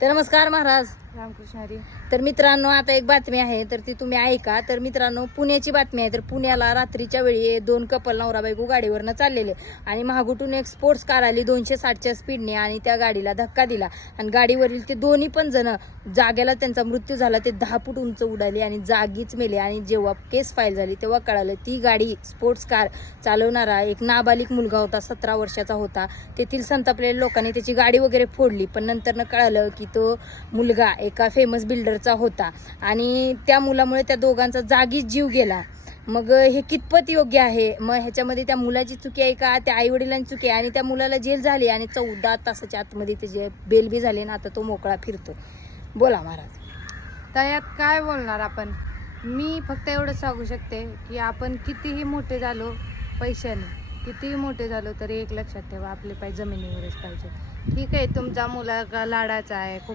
तर नमस्कार महाराज. रामकृष्ण हरी. तर मित्रांनो, आता एक बातमी आहे तर ती तुम्ही ऐका. तर मित्रांनो, पुण्याची बातमी आहे. तर पुण्याला रात्रीच्या वेळी दोन कपल नवरा बायको गाडीवरनं चाललेले आणि महागुटून एक स्पोर्ट्स कार आली 260च्या स्पीडने आणि त्या गाडीला धक्का दिला आणि गाडीवरील ते दोन्ही पण जण जागेला त्यांचा मृत्यू झाला. ते 10 फूट उंच उडाले आणि जागीच मेले. आणि जेव्हा केस फाईल झाली तेव्हा कळालं ती गाडी स्पोर्ट्स कार चालवणारा एक नाबालिक मुलगा होता, 17 वर्षाचा होता. तेथील संतापलेल्या लोकांनी त्याची गाडी वगैरे फोडली, पण नंतर कळालं की तो मुलगा एका फेमस बिल्डरचा होता आणि त्या मुलामुळे त्या दोघांचा जागीच जीव गेला. मग हे कितपत योग्य आहे? मग ह्याच्यामध्ये त्या मुलाची चुकी आहे का त्या आईवडिलांची चुकी आहे? आणि त्या मुलाला जेल झाली आणि 14 तासाच्या आतमध्ये त्याचे बेल बी झाले ना, आता तो मोकळा फिरतो. बोला महाराज. तर यात काय बोलणार आपण? मी फक्त एवढं सांगू शकते की आपण कितीही मोठे झालो, पैशाने कितीही मोठे झालो तरी एक लक्षात ठेवा, आपले पाय जमिनीवरच पाहिजे. ठीक आहे, तुमचा मुलगा लाडाचा आहे, खूप